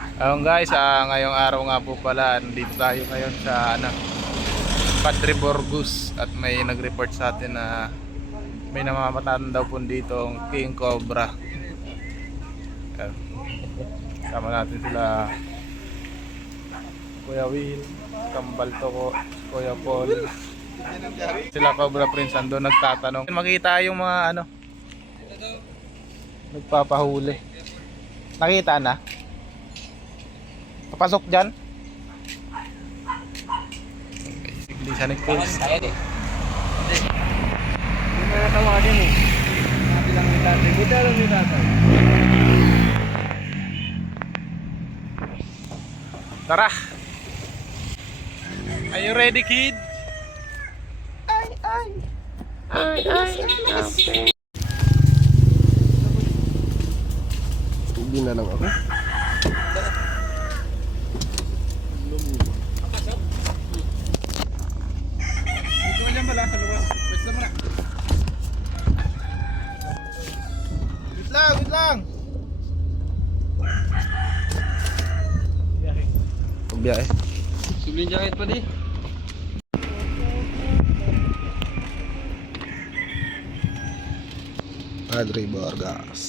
Ayun guys, ngayong araw nga po pala, dito tayo ngayon sa Padre Borgus at may nag-report sa atin na may namamataan daw po dito ang King Cobra. Ayan. Sama natin sila Kuya Will, Kambal Toko, Kuya Paul. Sila Cobra Prince ando nagtatanong. Makita yung mga nagpapahuli. Nakita na? Papasok dyan? Hindi siya nag-post. Hindi mo natawagin eh. Sabi lang ni tatay. Buti alam ni tatay. Tara! Are you ready, kid? Ay. Hindi na lang ako. Dito lang pala sa luwas. Wait lang muna. Wait lang! Biyahe. Sublin jacket pa di. Padre Borgas.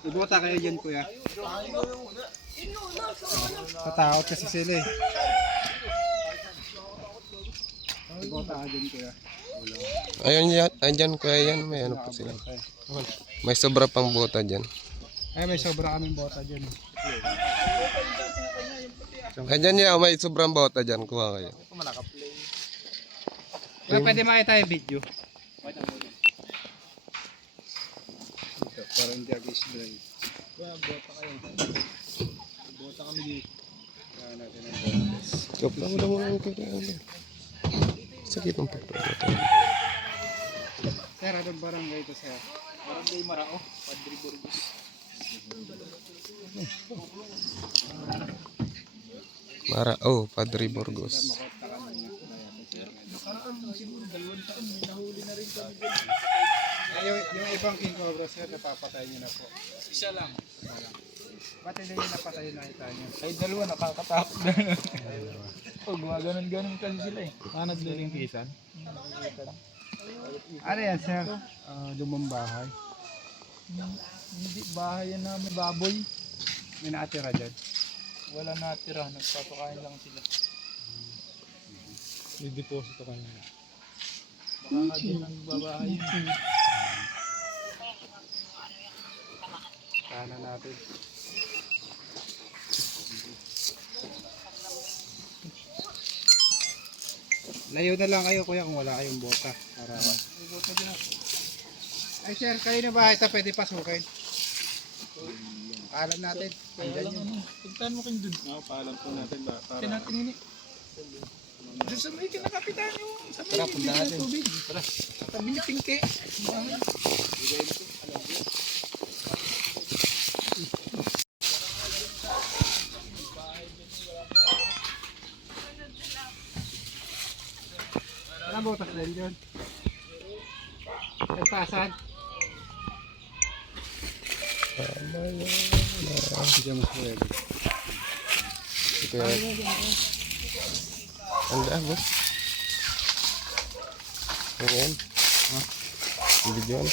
Ibota kayo dyan kuya. Tatakot kasi sila eh. Ibota ka dyan kuya. Ayun yan, andyan kuya yan. May ano po sila. May sobra pang bota dyan. Ay may sobra kaming bota dyan. Andyan yan, may sobrang bota dyan. Kuha kayo. Kaya pwede makita yung video. Parang hindi agis dry. Kaya bota kayo. Bota kami dito. Kaya natin ang botas. Joke lang, wala mo lang kayo. Sakit ang pagpapota. Sir, anong barangay ito sir? Barangay Marao, Padre Burgos. Padre Borgos. Yung ibang King Cobra sir, napapatay nyo na po. Isa lang. Ba't hindi nyo napatay yung nakita nyo? Ay, dalawa nakakatakot na. Oh, gumaganon-ganon kasi sila eh. Naglilingkisan. Ano yan sir? Lumang bahay. Hindi, bahay yan namin, baboy. May nakatira dyan. Wala natira, nagpapakain lang sila. I-deposito kayo na. Baka nga din ang babahay. Sana natin. Layo na lang kayo kuya kung wala kayong bota. Para ay sir, kayo na ba ito pwede pasukin? Alam natin. Andyan yun. Pagtaan mo kayo dun. Paalam po natin ba? Kasi natin ini. Dun sa may kinakapitan yung sa may Tara, punta natin. tubig. Tara. Tabi ni Pinke. Anong botas din dyan? Nagpasan? Hindi mo pwede. Kaya, anda boss. Ayan. Video na.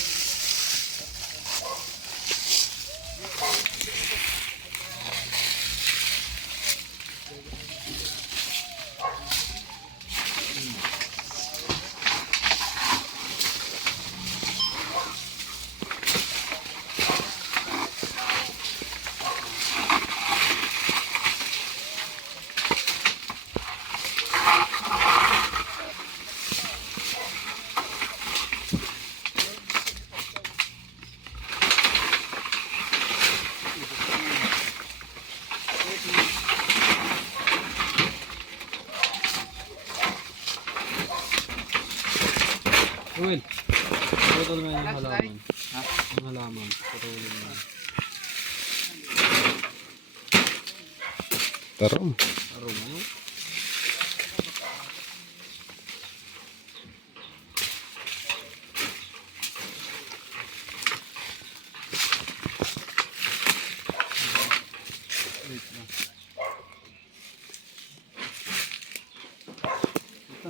Will, putol mo yung halaman. Ha? Yung halaman. Putulin mo. Tarom. Aroma, no?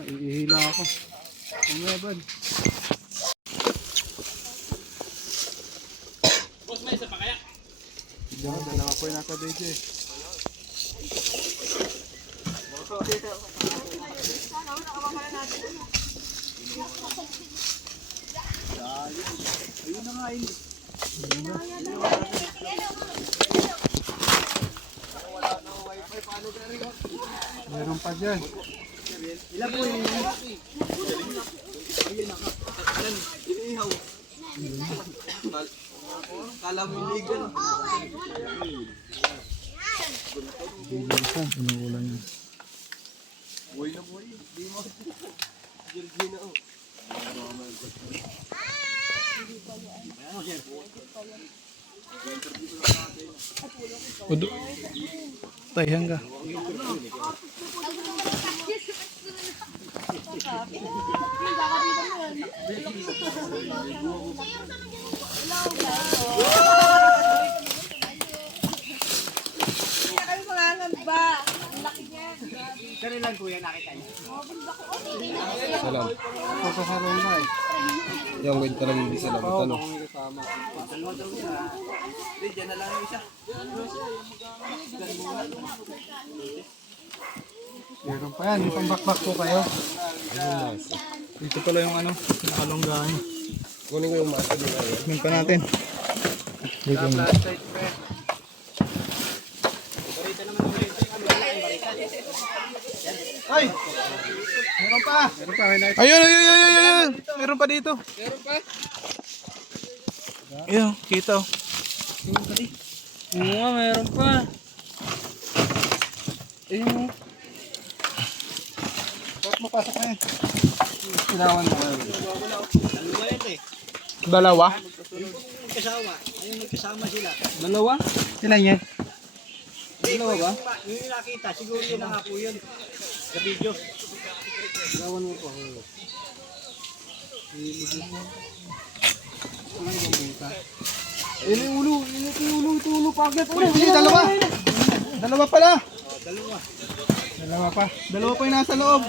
Ihila ako. Umaya bad. Boss, may isa pa kaya? Diyan, dalawa po yung nasa DJ. Ayun na nga yun. Meron pa dyan. Ilan po yung inihaw. Kala mo yung ligan. Inuulan yun. Buhay na buhay. Di mo. Georgina o. Udo. Tayang ka. Kanilang kuya nakita niya. Salam. Papasaroon na eh. Yung wait ka lang hindi salam. Ano? Kung kasama. Diyan na lang yung isa. Meron pa yan. Yung pambakbak po kayo. Dito pala yung ano, nakalonggahan. Kunin ko yung masa nila. Tingnan pa natin. Dito na. Ay! Meron pa! Meron pa. Ayun, ayun, ayun, ayun, ayun. Meron pa dito. Meron pa? Ayun, kita. Oo nga, meron pa. Ayun. Bakit mapasok na yun? Kailangan mo kayo. Dalawa. Kasama. Ayun, magkasama sila. Dalawa? Ilan yan? Dalawa ba? Yung nakita, siguro yun ang ako yun. Sa video. Dalawan mo pa. Ayun yung ulo. Ito yung ulo. Pakit. Hindi, dalawa. Dalawa pala. Dalawa. Dalawa pa. Dalawa pa yung nasa loob.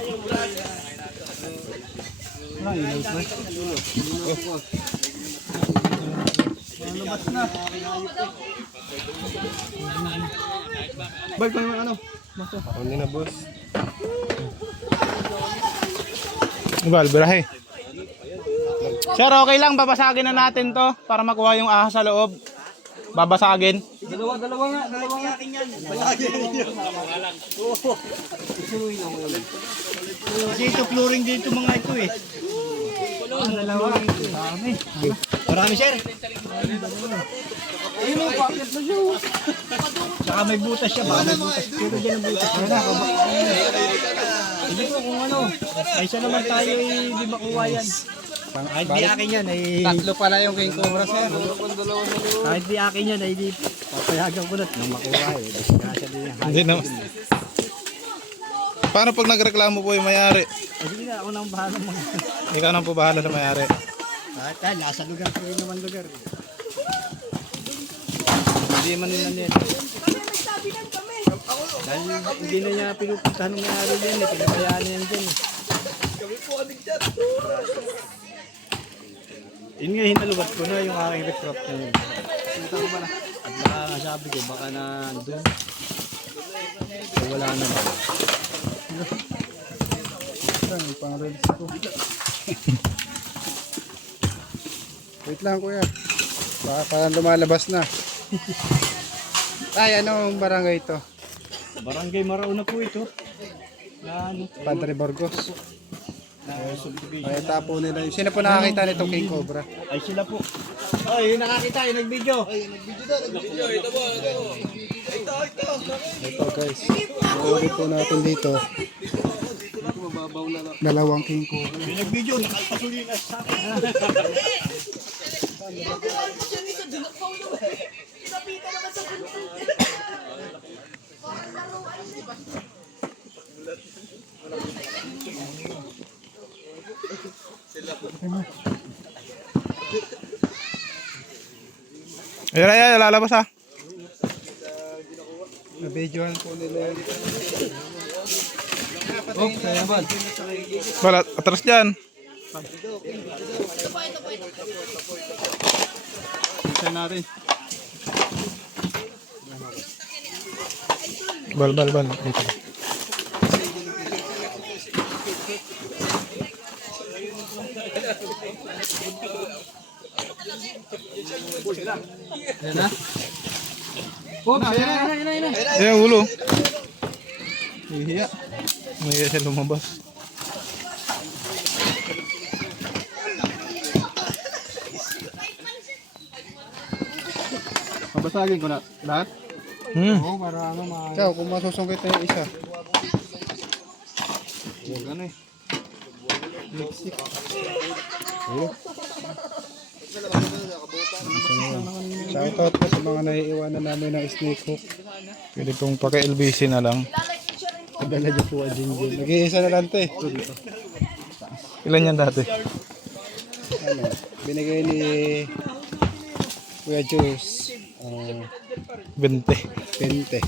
Ay, ilaw pa. Malabas na. Bal, kung ano? Ako na boss. Bal, birahe. Sir, okay lang. Babasagin na natin to para makuha yung ahas sa loob. Babasagin. Dalawa nga. Dito, flooring dito mga ito eh. Dalawa. Dami. Marami, sir. Ayun yung pakit na siya. Saka may butas siya. Baka may butas. Pero dyan ang butas. Hindi ko kung ano. Kaysa naman tayo eh, di makuha yan. Kahit di akin yan ay... Tatlo pala yung King Cobra, sir. Kahit di akin yan ay di... Papayagan ko na nang makuha eh. Kasi din yan. Hindi naman. Paano pag nagreklamo po yung mayari? Sige na, ako nang bahala mga... Ikaw nang po bahala na mayari. Kahit nasa lugar ko yun naman lugar. Hindi man nila nila. Dahil hindi na niya pinupuntahan ng mayari din eh. Pinabayaan na yan dyan eh. Yun nga, hinalubat ko na yung aking recraft na yun. At baka nga sabi ko, baka na doon. So, wala naman. Yung pang-reels ko. Wait lang, kuya. Baka parang lumalabas na. Ay, anong barangay ito? Barangay Marao na po ito. Na ano? Padre Burgos. Na subdivision. Ay, tapo nila. Sino po nakakita nitong King Cobra? Ay sila po. Ay, yung nakakita, yung nag-video. Ito guys. Ulit po natin dito. Dalawang king ko. Ayan, ayan, lalabas ha. Nabidyohan po nila. Oh, kaya ba? Balat, atras dyan. Isa natin. Bal. Ito. Yan na? Oh, yan na. Ayan, ulo. Hihiya. May siya lumabas. Mabasagin ko na lahat. Oo, para ano Ciao, kung masusungkit na yung isa. Huwag ano eh. Shoutout po sa mga naiiwanan namin ng snake hook. Pwede pong paki-LBC na lang. Padala niyo po ang jingle. Nag-iisa na lang ito eh. Ilan yan dati? Ano, binigay ni Kuya Juice. 20. 20.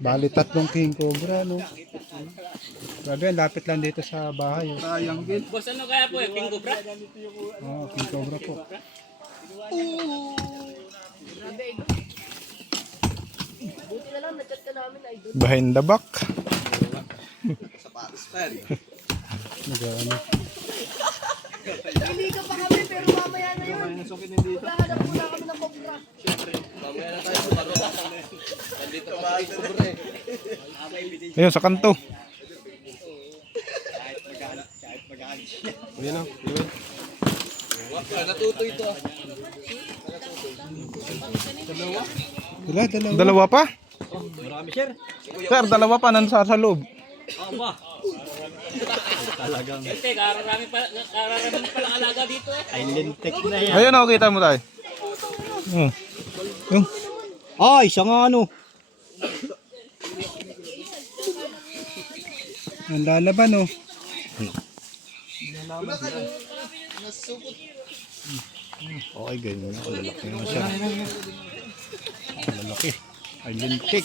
Bali 3 king cobra no. Grabe, lapit lang dito sa bahay. Triangle. Boss, ano kaya po eh? King Cobra? Oh, king cobra po. Behind the back. Nag-ano. Hindi ka pa kami pero mamaya na yun. Maghahanap muna kami ng cobra. Ayun, sa kanto. Ayan o. Dalawa. Dalawa pa? Marami, sir. Sir, dalawa pa nasa sa loob. Oo ba? Talagang Hindi, kararami pala alaga dito eh. ay lintik na yan. Ayun, oh, kita mo tayo. Yung. Ay, siya nga ano. Ang lalaban oh. Okay, ganyan. Lalaki na siya. Lalaki. Ay lintik.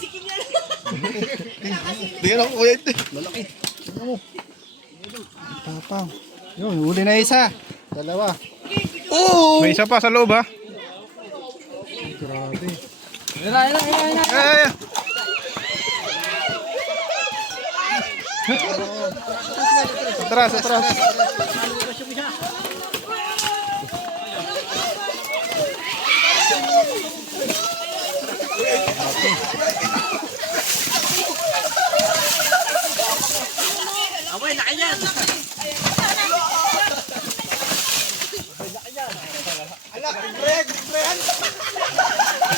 Tingnan ako kuya ito. Lalaki. Tapang. Yun, huli na isa. Dalawa. May isa pa sa loob ha. Grabe. Eh. Atras. Away, laki yan!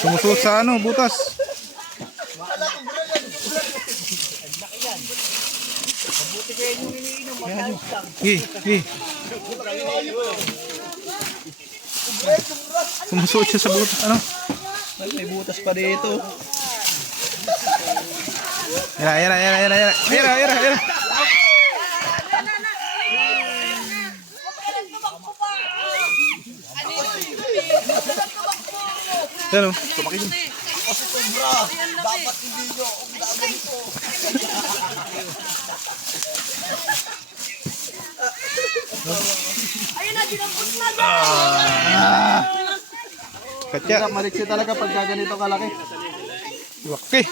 Sumusuot sa ano, butas. Sumusuot siya sa butas, ano? May butas pa dito. Yara. Ano? Ayun na, dinampot na. Katya. Maliksi talaga pag ganito kalaki. Laki.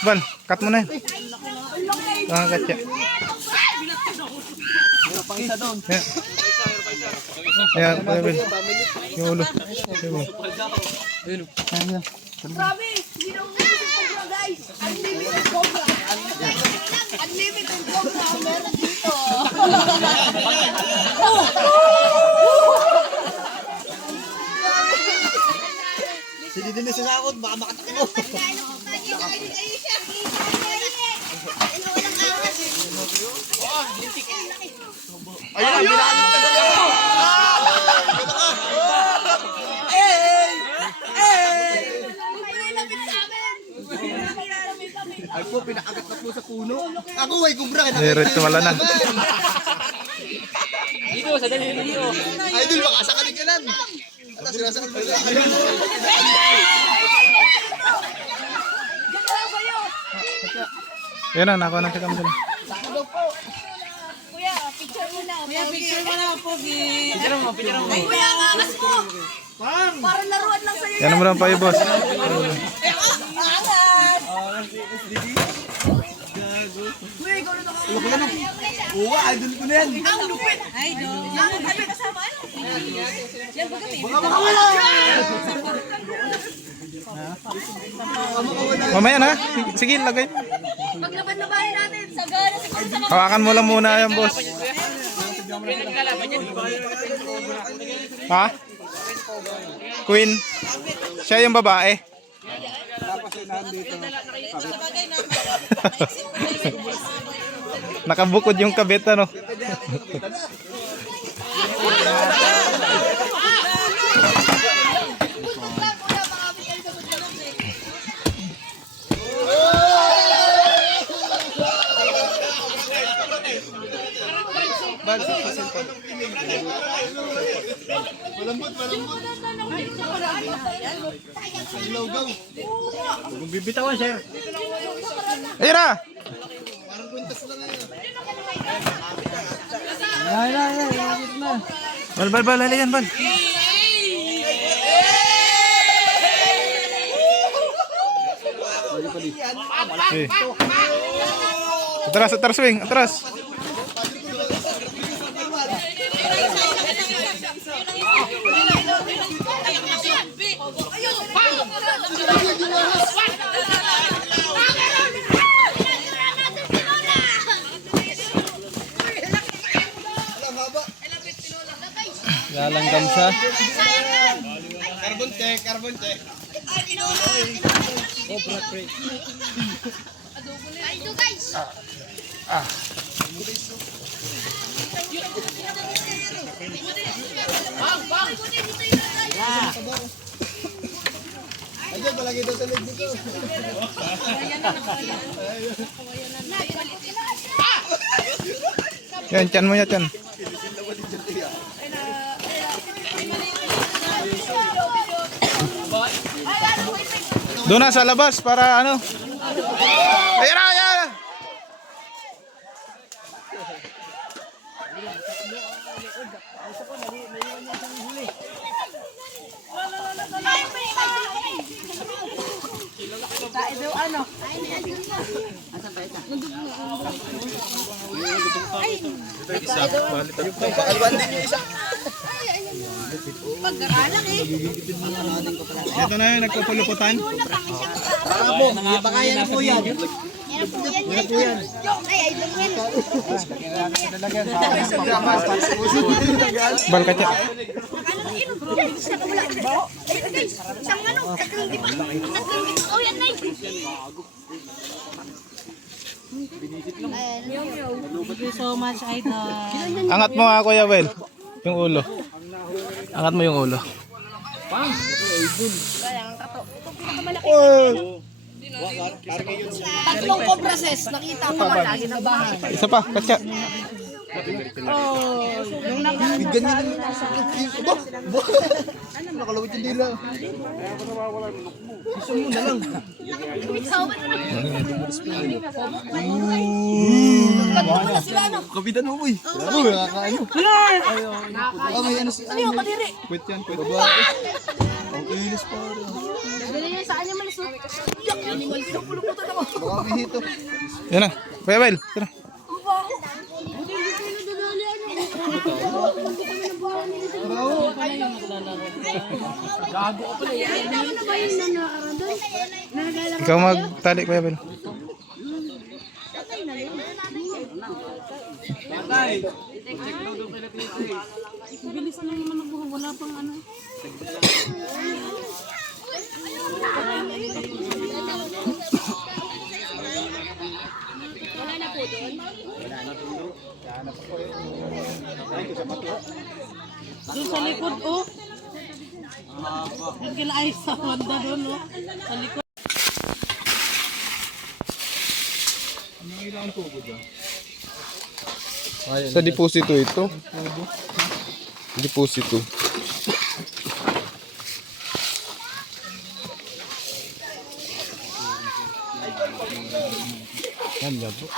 Ban, cut mo na yun. Katya. Ayan, Pavel. Yung ulo. Grabe, hindi na umiisin cobra guys. Unlimited cobra. Unlimited cobra ang meron dito. Sige din na sinakot, baka makatakot mo. Ayun, bilalim ka sa iyo. Ay po, pinakagat na po sa puno. Ako ay kubra. Diretso malanan. Dito, sa dalili dito. Idol, baka sa kalikanan. At sinasakot mo sa iyo. Yan na, nakuha ng sikam dyan. Kuya, picture mo na. Kuya, picture mo na, Pogi. Picture mo. Ay, kuya, ang angas mo. Para laruan lang sa'yo. Yan mo lang pa yung boss. Angas. Kuya, ikaw na nakakita. Oo, idol ko na yan. Ang lupit. Ay, do. Ang sabi kasama. Yan ba kami? Baka makawala. Mamaya na. Sige, lagay. Paglabas na bahay natin. Sagana, siguro sa mga... Hawakan mo lang muna yan, boss. Ha? Queen. Siya yung babae. Nakabukod yung kabit, ano? Kung bibitawan, sir. Ayun na! Bal, laliyan, bal. Eh. Atras, swing, atras. Lalanggam siya. Carbon check. Ay, ito guys. Ayun, palagi daw sa leg dito. Yan, tiyan mo yan, tiyan. Doon na sa labas para ano. Ayan na, ayan na. Pakalwan din yung isa. Pagkakalang eh. Ito na yun, nagpapuluputan. Baka yan po yan. Yan po yan. Ay, ay, yan. Bal ka tiyan. Ayun guys, isang ano, tatlong diba? Oh, yan na Thank you so much, Idol. Angat mo nga, Kuya Well. Yung ulo. Angat mo yung ulo. Tatlong cobra ses, nakita mo ba lagi na bahay? Isa pa, katya. Ganyan yung nakalawit yung dila. Gusto mo na lang. Ganito pala sila ano? Kapitan mo, boy. Oo, nakakaano. May ano si... Ano yung kadiri? Quit yan, quit. Babae. Ang ilis pa rin. Ganyan yung sa animal suit. Yak, animal suit. Puluputan ako. Baka may hito. Yan na. Kuya Well, tira. Ang baho. Buti hindi kayo nadadali ano. Hindi kami nabuhan dito. Gago ka pala. Ano na ba yung nanakaradol? Nagagalang Ikaw magtali, Kuya Well. Bilis na naman nagbuha. Wala pang ano. Wala na po doon. Doon sa likod, oh. Doon kila ay sa Honda doon, oh. Sa likod. Sa deposito ito. Deposito. Yan, labo.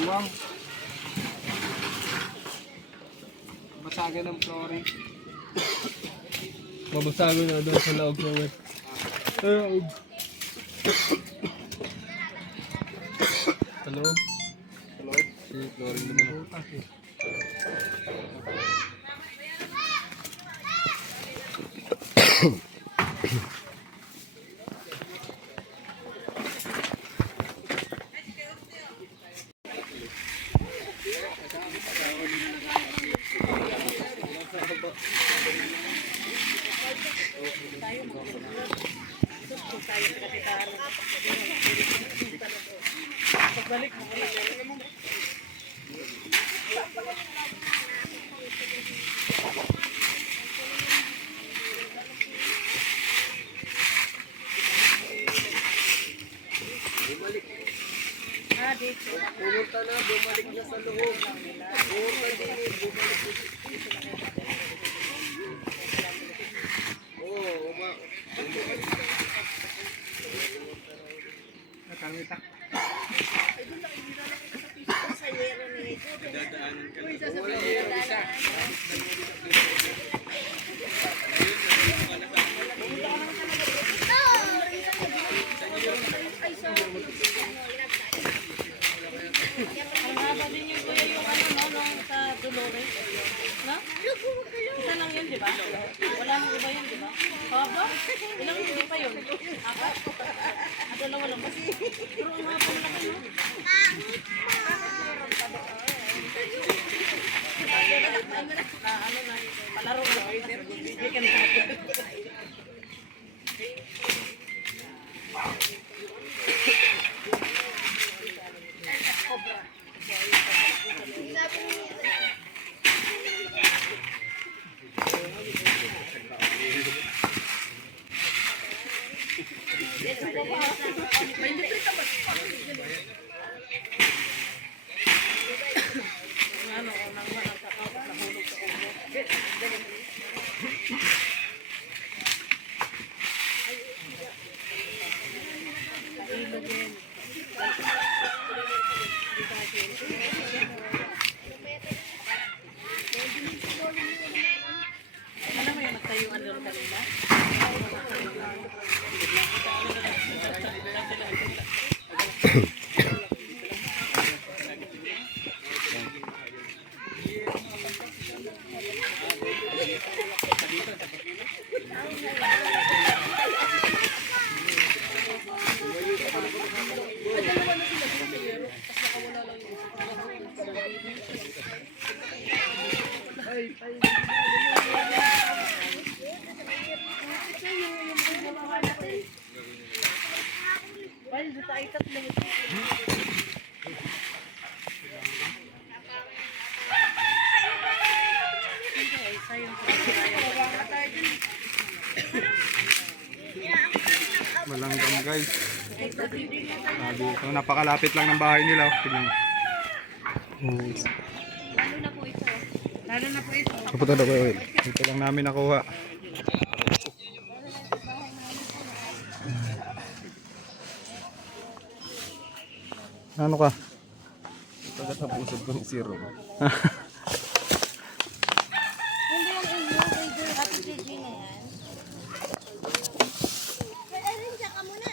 Buwang. Basagan ng flooring. Mabasago na doon sa laog ng web. Hello? Flooring naman. Ang haba din yung kuya yung ano, no, nung sa Dolores. No? Isa lang yun, di ba? Wala nang iba yun, di ba? Haba? Ilang hindi pa yun? Apat? Dalawa lang. Pero ang haba malaki, no? Na ano na, palaro na. Hindi ka na. Ano, nang nakakahulog sa ulo. Alam mo yung nagtayuan doon kanina? Malanggam guys. Sabi ito, napakalapit lang ng bahay nila. Tingnan mo. Lalo na po ito. Kapunta na ko yun. Ito lang namin nakuha. Ano ka? Pagkatapusod ko ni Zero. Hindi yung inyo, KJ, Ate KJ na yan. Ayun, siya ka muna.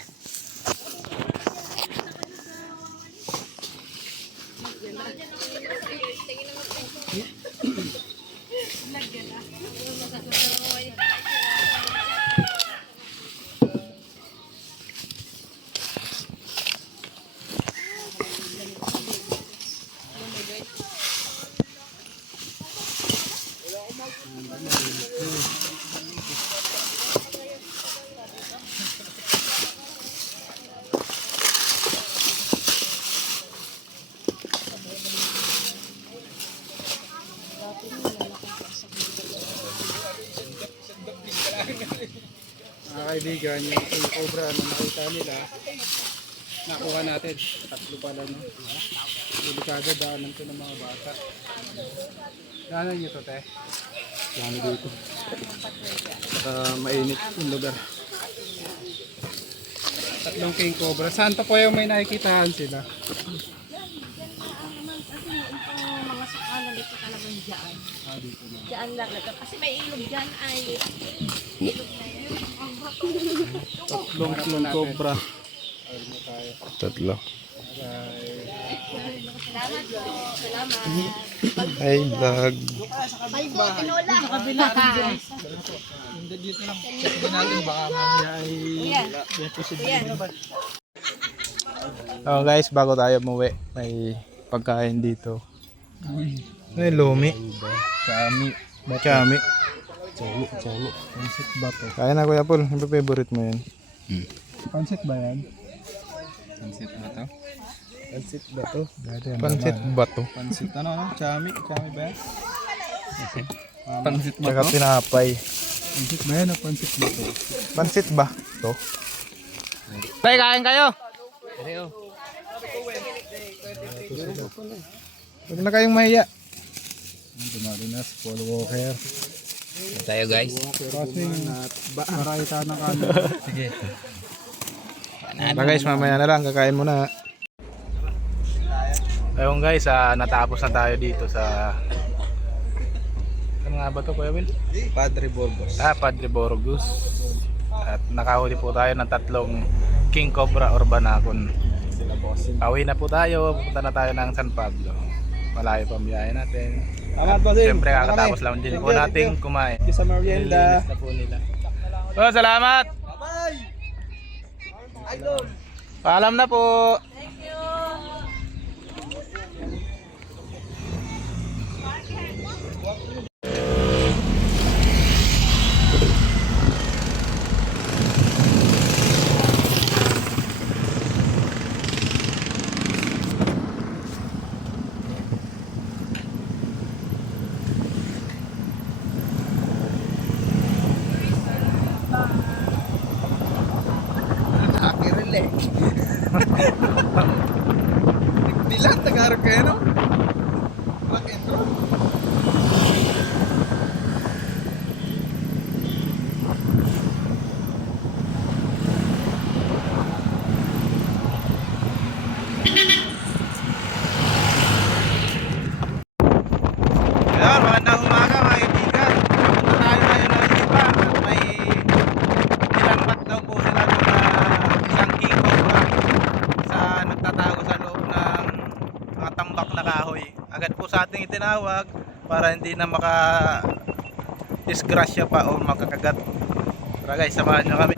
Mga kaibigan, yung king cobra na nakita nila, nakuha natin. 3 pala, no? Delikado, daanan to ng mga bata. Daanan nyo to, te? Daanan dito. Mainit yung lugar. 3 king cobra. Saan to po yung may nakikitahan sila? Mga sukala dito talagang dyan. Dito na. Dyan lang. Kasi may ilog dyan ay. 3 king cobra. Ayun na tayo. 3. Salamat po. Salamat. Ay, vlog. Ay, tinola. Sa kabila ka. Dito lang. Check din natin baka mamaya ay may posibilidad. Oh guys, bago tayo umuwi, may pagkain dito. May lumi. Chami. Chami. Chami. Pansit ba to? Kaya na Kuya Paul, yung favorite mo yan. Pansit ba yan? Pansit ba to? Pansit ba to? Pansit ba to? Pansit ano? Chami? Chami ba yan? Pansit ba to? Tsaka tinapay. Pansit ba yan o pansit ba to? Pansit ba to? Tay, kain kayo! Huwag na kayong mahiya. Dumali na si Paul Walker. Tayo guys. Kasi maray ka na kanin. Sige. Guys, mamaya na lang. Kakain muna. Ayun guys, natapos na tayo dito sa... Ano nga ba ito, Kuya Will? Padre Burgos. Padre Burgos. At nakahuli po tayo ng 3 king cobra or banakon. Pauwi na po tayo. Pupunta na tayo ng San Pablo. Malayo pa ang biyahe natin. Siyempre kakatapos lang din po nating kumain. Sa merienda. Nilinis na po nila. Oh, salamat! Paalam na po! Bilang tagarap kayo, no? Rock and roll. Ayan, magandang umaga mga kaibigan. Punta tayo ngayon ng iba at may nilambat daw po sila doon na isang king cobra sa nagtatago sa loob ng mga tambak na kahoy. Agad po sa ating itinawag para hindi na disgrasya pa o makakagat. Tara guys, samahan nyo kami.